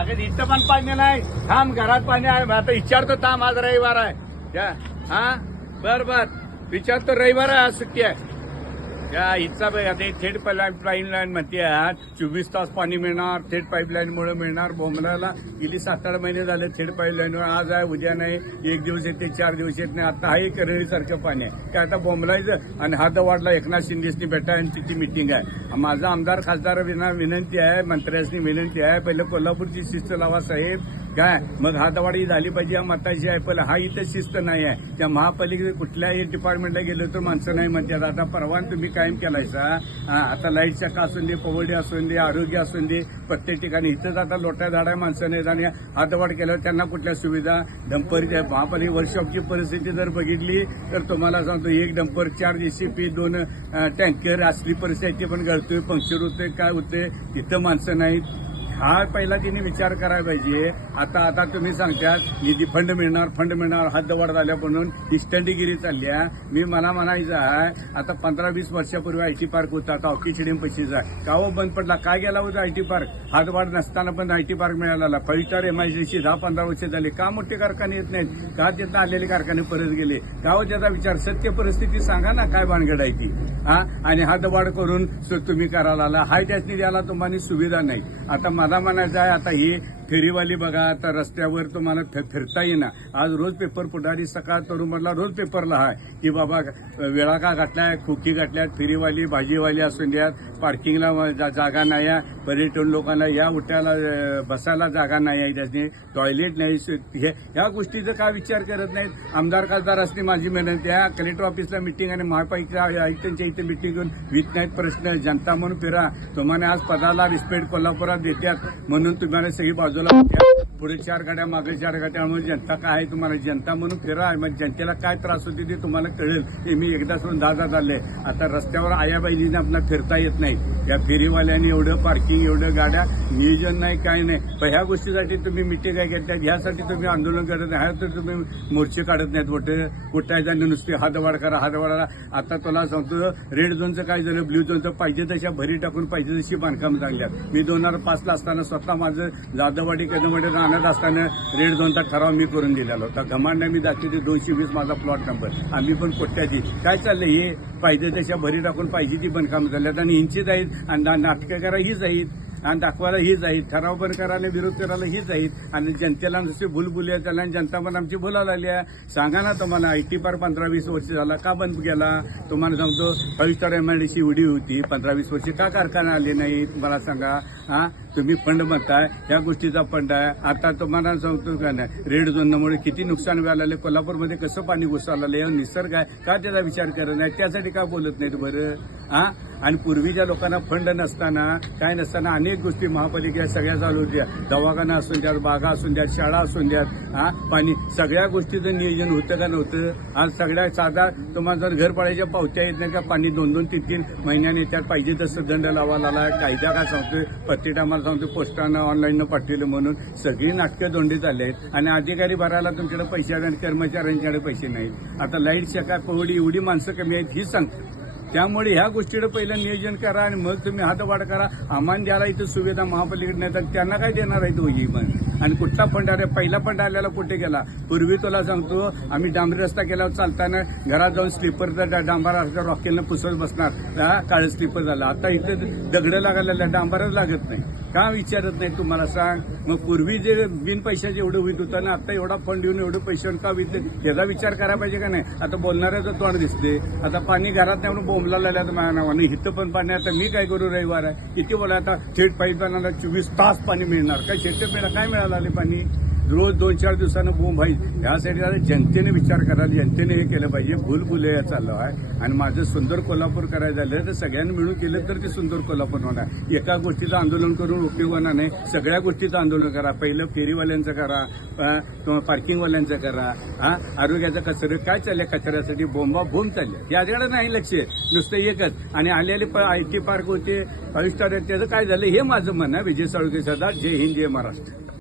अगं इथं पण पाणी नाही. थांब घरात पाणी आहे. आता विचारतो थांब आज रविवार आहे. क्या हा? बर बर. विचारतो रविवार आहे आज सुट्टी आहे. या इच्छा बघ आता थेट पाईपलाईन लाईन म्हणते आज चोवीस तास पाणी मिळणार थेट पाईपलाईनमुळे मिळणार. बोंबलाला गेली सात आठ महिने झाले थेट पाईपलाईनवर आज आहे उद्या नाही एक दिवस येते चार दिवस येत नाही. आता हाही करळीसारखं पाणी आहे. काय आता बोंबलायचं आणि हा दवाडला एकनाथ शिंदेसनी भेटा आणि तिची मिटिंग आहे. माझा आमदार खासदार विना विनंती आहे मंत्र्यासनी विनंती आहे. पहिलं कोल्हापूरची शिस्त लावा साहेब. काय? मग हातवाडी झाली पाहिजे या मताची आहे पण हा इथं शिस्त नाही आहे. त्या महापालिकेत कुठल्याही डिपार्टमेंटला गेलो तर माणसं नाही म्हणतात. आता परवान तुम्ही कायम केलायचा हा, आता लाइट शाखा असून दे पवडी असून दे आरोग्य असून दे प्रत्येक ठिकाणी इथंच आता लोट्या झाडा माणसं नाही आणि हातवाड केल्यावर त्यांना कुठल्या सुविधा? डंपर महापालिका वर्कशॉपची परिस्थिती जर बघितली तर तुम्हाला सांगतो एक डंपर चार जेसीपी दोन टँकर असली परिस्थिती पण गळतोय पंक्चर होतोय काय होतंय तिथं माणसं नाहीत. हा पहिला तिने विचार करायला पाहिजे. आता आता तुम्ही सांगतात निधी फंड मिळणार फंड मिळणार हद्दवाढ झाल्या म्हणून ही स्टंडगिरी चालली आहे. मी मला म्हणायचं आहे आता पंधरा वीस वर्षापूर्वी आय टी पार्क होता का ऑकी स्टेडियम पैसेचा? का हो बंद पडला? काय गेला होता आय टी पार्क? हातवाढ नसताना पण आय टी पार्क मिळाला फाईव्ह स्टार एमआयडीसी दहा पंधरा वर्ष झाले. का मोठे कारखाने येत नाहीत? का तिथं आलेले कारखाने परत गेले? का हो त्याचा विचार? सत्य परिस्थिती सांगा ना काय भानगड आहे ती. हा? आणि हातवाढ करून सु- तुम्ही करायला आला हाय त्याची द्यायला तुम्हाला सुविधा नाही. आता मला म्हणायचं आहे आता ही फेरीवाली बघा आता रस्त्यावर तुम्हाला फ- फिरता येईना. आज रोज पेपर पुढारी सकाळ तरुण म्हटला रोज पेपरला आहे की बाबा वेळा का गाठलाय खोकी गाठल्यात फेरीवाली भाजीवाली असून द्यात पार्किंगला जा- जागा नाही आहे पर्यटन लोकांना या उठ्याला बसायला जागा नाही आहे त्याची. टॉयलेट नाही हे ह्या गोष्टीचा काय विचार करत नाहीत? आमदार खासदार असते माझी मेहनत या कलेक्टर ऑफिसला मिटिंग आणि महापालिका आयुक्तांच्या इथे मिटिंग घेऊन वित नाहीत प्रश्न. जनता म्हणून फिरा. तुम्हाला आज पदाला रिस्पेक्ट कोल्हापुरात देतात. म्हणून तुम्हाला सगळी बाजूला होत्या. पुढे चार गाड्या मागे चार गाड्या म्हणून जनता काय आहे तुम्हाला? जनता म्हणून फिरा मग जनतेला काय त्रास होते ते तुम्हाला कळेल. हे मी एकदा सोडून दादा झाले आता रस्त्यावर आयाबाईजीने आपल्याला फिरता येत नाही. या फेरीवाल्याने एवढं पार्किंग एवढं गाड्या नियोजन नाही काय नाही. पण ह्या गोष्टीसाठी तुम्ही मिटिंग काय घेतात ह्यासाठी तुम्ही आंदोलन करत नाही ह्या तर तुम्ही मोर्चे काढत नाहीत. कुठे कुठायचा नुसते हातवाड करा हातवाडा आता तुला सांगतो रेड झोनचं काय झालं? ब्ल्यू झोनचं पाहिजे तशा भरी टाकून पाहिजे तशी बांधकाम चांगल्यात मी दोन हजार पाचला असताना स्वतः माझं जाधववाडी कदमवाडी सांगत असताना रेड झोनचा ठराव मी करून दिलेला होता. घमांड मी दाखवते दोनशे वीस माझा प्लॉट नंबर आम्ही पण कोट्याची. काय चाललंय? हे पाहिजे तशा भरी टाकून पाहिजे ती बांधकाम झाल्यात आणि हिंची जाईल आणि नाटकं करा हीच आहेत. आणि दाखवायला हीच आहेत ठराव पण करायला विरोध करायला हीच आहेत आणि जनतेला नुसते भूलभुल्या त्याला आणि जनता पण आमची बोलायला आली आहे. सांगा ना तुम्हाला आय टी पार पंधरा वीस वर्ष झाला का बंद गेला तुम्हाला सांगतो फाईव्ह स्टार एमआयडीसी उडी होती. पंधरा वीस वर्ष का कारखाना आले नाहीत? मला सांगा. हा? तुम्ही फंड म्हणताय ह्या गोष्टीचा फंड आहे. आता तुम्हाला सांगतो का नाही रेड झोनमुळे किती नुकसान व्हायला लागले कोल्हापूरमध्ये कसं पाणी घुसायला आलं निसर्ग आहे. का त्याचा विचार करत नाही? त्यासाठी का बोलत नाहीत बरं? हा? आणि पूर्वीच्या लोकांना फंड नसताना काय नसताना अनेक गोष्टी महापालिका सगळ्या चालू होत्या. दवाखाना असून द्यात बागा असून द्यात शाळा असून द्यात हा? पाणी सगळ्या गोष्टीचं नियोजन होतं का नव्हतं? आज सगळ्या साधा तुम्हाला जर घर पाडायच्या पावत्या येत नाही का? पाणी दोन दोन तीन तीन महिन्याने त्यात पाहिजे तसं दंड लावायला आला कायदा काय सांगतोय? प्रत्येक टायमाला सांगतो पोस्टानं ऑनलाईननं पाठवलं म्हणून. सगळी नाटकं दोंडी चालले आहेत. आणि अधिकारी भरायला तुमच्याकडे पैसे आहेत आणि कर्मचाऱ्यांच्याकडे पैसे नाहीत. आता लाइट शाखा कोवडी एवढी माणसं कमी आहेत ही सांगतात त्यामुळे ह्या गोष्टीकडे पहिलं नियोजन करा आणि मग तुम्ही हातवाढ करा. आम्हाला द्यायला इथं सुविधा महापालिकेत नाही तर त्यांना काय देणार आहे दोघी पण? आणि कुठला फंड आला? पहिला फंड आलेला कुठे गेला? पूर्वी तुला सांगतो आम्ही डांबरी रस्ता केल्यावर चालताना घरात जाऊन स्लीपरचा डांबर रॉकेलनं पुसत बसणार. हा स्लीपर झाला. आता इथं दगडं लागायला डांबरच लागत नाही. का विचारत नाही तुम्हाला? सांग. मग पूर्वी जे बिन पैशाचे एवढं होत होतं ना आता एवढा फंड येऊन एवढं पैशावर का विकते त्याचा विचार करायला पाहिजे का नाही? आता बोलणाऱ्याचं तोंड दिसते. आता पाणी घरात नाही म्हणून बोंबला लागल्यात माझ्या नावाने इथं पण पाणी आता मी काय करू रविवार आहे? किती बोला आता? थेट पाईपलाईनला चोवीस तास पाणी मिळणार. काय शेतकरी काय मिळालं आले पाणी. रोज दोन चार दिवसानं बोंब आहे. यासाठी आता जनतेने विचार करायला जनतेने हे केलं पाहिजे. भूलभुल चाललं आहे. आणि माझं सुंदर कोल्हापूर करायचं झालं तर सगळ्यांनी मिळून केलं तर ते सुंदर कोल्हापूर होणार. एका गोष्टीचं आंदोलन करून उपयोग होणार नाही. सगळ्या गोष्टीचं आंदोलन करा. पहिलं फेरीवाल्यांचं करा. पार्किंगवाल्यांचं करा. हा आरोग्याचं कचरं. काय चालले कचऱ्यासाठी? बोंबा बोंब चालल्या. याच्याकडे नाही लक्ष. नुसतं एकच. आणि आलेले आय टी पार्क होते फाईव्ह स्टार त्याचं काय झालं? हे माझं म्हणणं विजय साळुके सरदार. जय हिंद जय महाराष्ट्र.